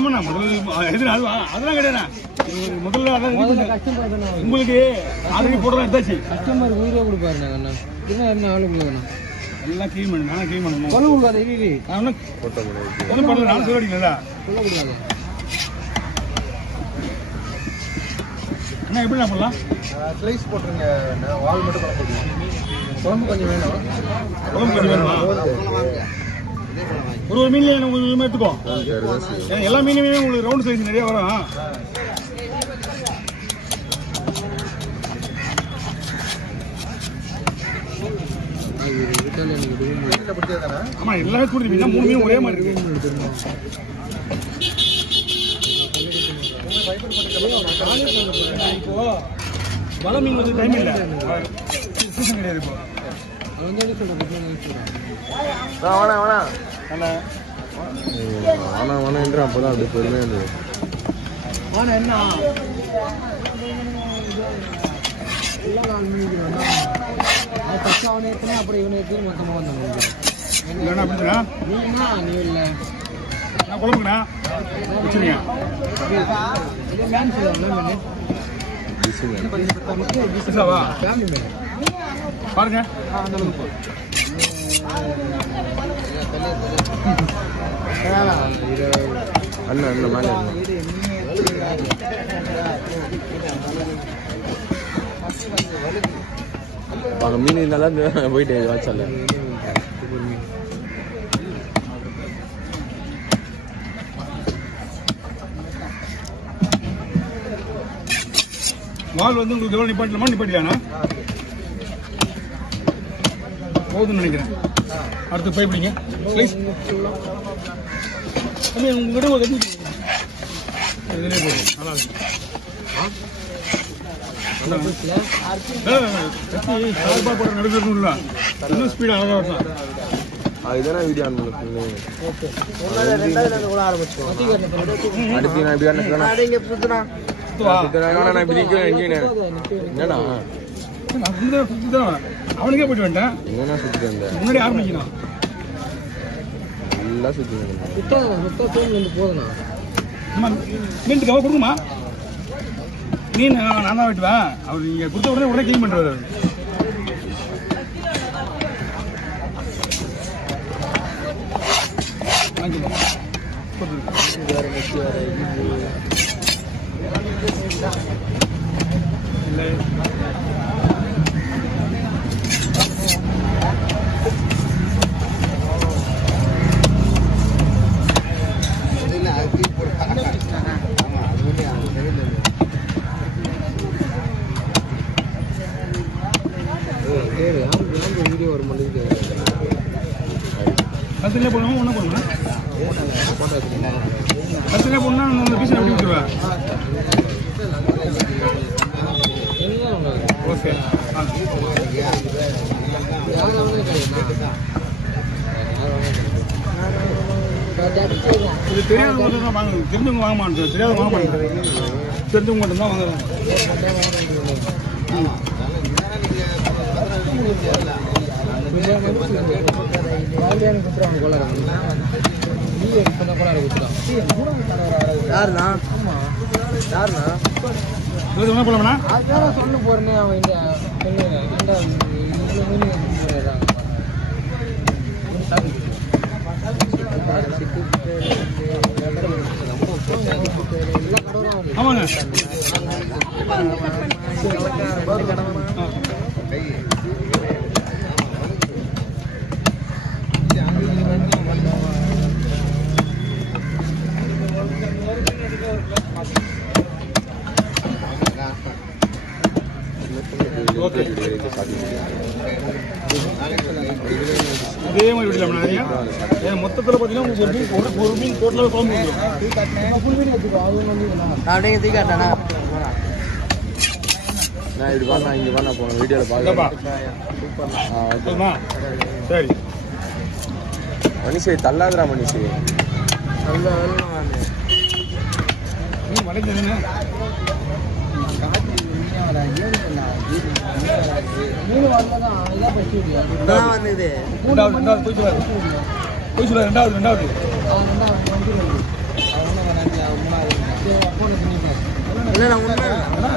ஆமாண்ணா முதல்ல எதுனா அதெல்லாம் கிடையாதுண்ணா முதல்ல உங்களுக்கு ஆல்ரெடி போடுறோம் எடுத்தாச்சு கஸ்டமர் உயிரே கொடுப்பாருண்ணா அண்ணா இதுதான் என்ன ஆளு கொடுக்கணும் எல்லாம் க்ளீன் பண்ணு நானும் க்ளீன் பண்ணணும் சொல்ல கொடுக்காது இது ஒன்றும் பண்ணல நானும் சொல்ல அடிக்கல சொல்லக்கூடாது அண்ணா எப்படிண்ணா பண்ணலாம் ஸ்லைஸ் போட்டுருங்க வால் மட்டும் குழம்பு கொஞ்சம் வேணும் குழம்பு கொஞ்சம் வேணுமா ஒரு மீன்ல உங்களுக்கு எடுத்துக்கோ எல்லா மீனுமே உங்களுக்கு ரவுண்ட் சைஸ் நிறைய வரும் ஆமா எல்லாமே கொடுத்து மீன் 3 மீன் ஒரே மாதிரி இருக்கு இப்போ வலை மீன் வந்து டைம் இல்லை சீசன் கிடையாது இப்போ வேணாம் என்று அப்போதான் அப்படி பொறுமையாக இருந்தது ஆனால் என்ன எல்லாம் 4 மணிக்கு வேணாம் ஃபஸ்ட்டு அவனை ஏற்றினா அப்புறம் இவனை ஏற்றி மொத்தமாக வந்தேன் என்ன அப்படின்னா நீ இல்லை நான் குழம்புங்கண்ணா வச்சுருங்க பாருங்க அண்ணன் மேலே மீன் நல்லா போயிட்டு வாட்சால வால் வந்து உங்களுக்கு எவ்வளோ நிப்பாட்டலாமா நிப்பாட்டிலாண்ணா போதுன்னு நினைக்கிறேன் அடுத்து பை பிடிங்க ப்ளீஸ் உங்ககிட்ட ஒரு இதிலே போதும் நல்லா போடுற நடுக்கணும்ல இன்னும் ஸ்பீடு அழகாக வரலாம் இதுதானே வீடியோ ஆன் பண்ண அடுத்து நான் அவனுக்கே போயிட்டு வந்துட்டேன் எங்கன்னா சுற்றி வந்தேன் முன்னாடி ஆரம்பிக்கணும் நல்லா சுற்றி வந்தேன் போதுண்ணா மீன் கவர் கொடுக்குமா மீன் நான் தான் வெட்டுவேன் அவர் நீங்கள் கொடுத்த உடனே க்ளீன் பண்ணுறாரு இல்லை வீடியோ வர மாட்டேங்குது கத்திலே போடணுமா ஒன்றா போடணுமா கத்திலே போடணும்னா அந்த பீஸ் அப்படி விட்டுருவேன் ஓகே இது தெரியாதவங்க தான் வாங்க தெரிஞ்சவங்க வாங்க மாட்டேன் தெரியாதவங்க வாங்க மாட்டேன் தெரிஞ்சவங்க மட்டும்தான் வாங்குறாங்க யாருண்ணா யாருண்ணா போலாம்ண்ணா அதுதான் சொல்ல போறேன்னு அவன் இந்த ஆமாங்க இதே மாதிரி விடலாம்ண்ணா ஏன் மொத்தத்தில் பார்த்தீங்கன்னா உங்களுக்கு ஒரு மீன் டோட்டலாக குழம்பு நான் இப்படி பண்ணா இங்கே பண்ண போனேன் வீடியோவில் பார்க்கலாம் சரி மனுஷே தள்ளாதுரா மனுஷே மீன் வளைஞ்சதுன்னு ரெண்டாவது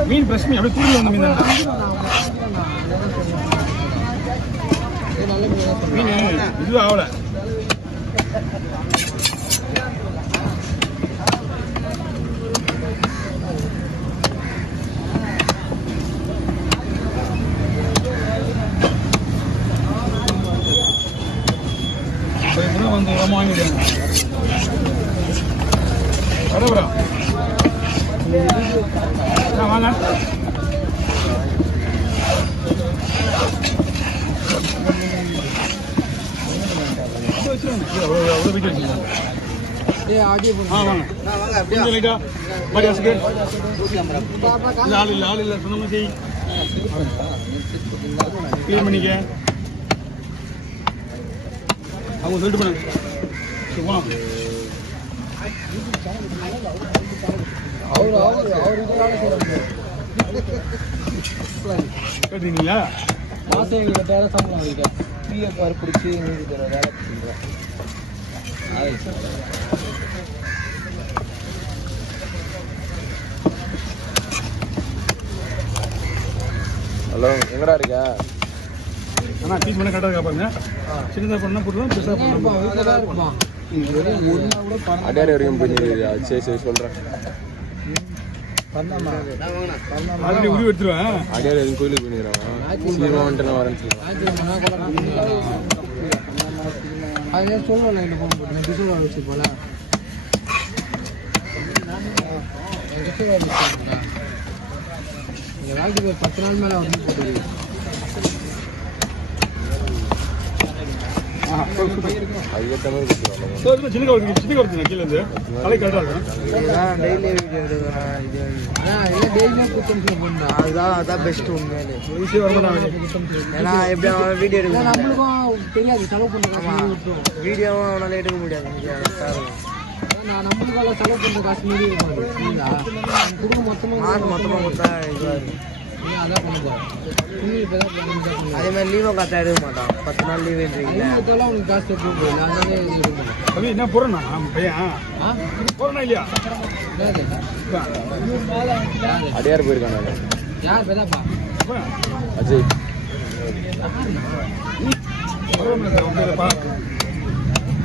மீன் ஃப்ரெஷ் மீன் அப்படியே தூங்கி வந்த மீன் தான் நல்ல மீன் தான் சொல்றேன். மீன் இதுவும் ஆகலை வந்து உரமா வாங்கிடுங்க வரவரா வாங்க ஆள் இல்லை சொன்ன மாதிரி கிளீன் பண்ணிக்க அவங்க சொல்லிட்டு போனாங்க கேட்டீங்களா மாதம் எங்களுக்கு 10,000 சம்பளம் வாங்கிட்டேன். பிஎஃப் வர பிடிச்சி எங்களுக்கு தர வேலை பண்ணுறேன். ஹலோ எங்கடா இருக்க? அண்ணா டீச் பண்ண கரெக்டாக பாருங்க சின்னதாக பண்ணால் போட்டுலாம் பெருசாக பண்ணலாம் அடையாறு வரைக்கும் போயிருக்கியா? சரி சொல்கிறேன். ஆல்ரெடி உருவி எடுத்துருவேன் அடையாறு வரைக்கும் கோயிலுக்கு போயிருக்கிறான். சீக்கிரமாக வந்துட்டு நான் வரேன்னு சொல்லுவேன். அதே சொல்லல இல்லை போக போட்டு டிசோட வச்சு போல இங்கே வேலைக்கு போய் 10 நாள் மேலே வந்து போட்டு அதுக்கேற்ற மாதிரி கொடுத்துருவாங்க. சின்ன வருது கீழே இருந்து தலை கரெக்டாக இருக்கும் டெய்லி வீடியோ எடுக்கிறேன் இது இல்லை டெய்லியும் குத்தம்ஸில் போடணும் அதான் பெஸ்ட்டு உண்மையிலே ஈஸியாக வரமாட்டாங்க ஏன்னா எப்படி அவன் வீடியோ எடுக்க நம்மளுக்கும் தெரியாது செலவு பண்ணுற வீடியோவும் அவனால் எடுக்க முடியாது நான் நம்மளுக்கெல்லாம் செலவு பண்ணுற காசு மீறி இருக்காது குடும்பம் மொத்தமாக கொடுத்தா இதுவாக இருக்கும் அதான் பண்ணுறேன் அதே மாதிரி லீவும் கரெக்டாக எடுக்க மாட்டான் 10 நாள் லீவ் எடுத்துக்கலாம் உனக்கு காசு எடுத்து போயிடல அதனாலே எடுக்க மாட்டேன் அது என்ன போகிறேண்ணா நம்ம பையன் போகிறேன்னா இல்லையா அடையாறு போயிருக்கான். யார் பெதாப்பா அஜய்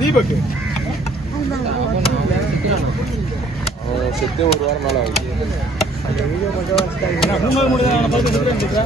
தீபக் அவன் செத்தே 1 வாரம் மேலே ஆகுது. வீடியோ மட்டும் 3 நாள் முடியாது பண்ணிடுறேன்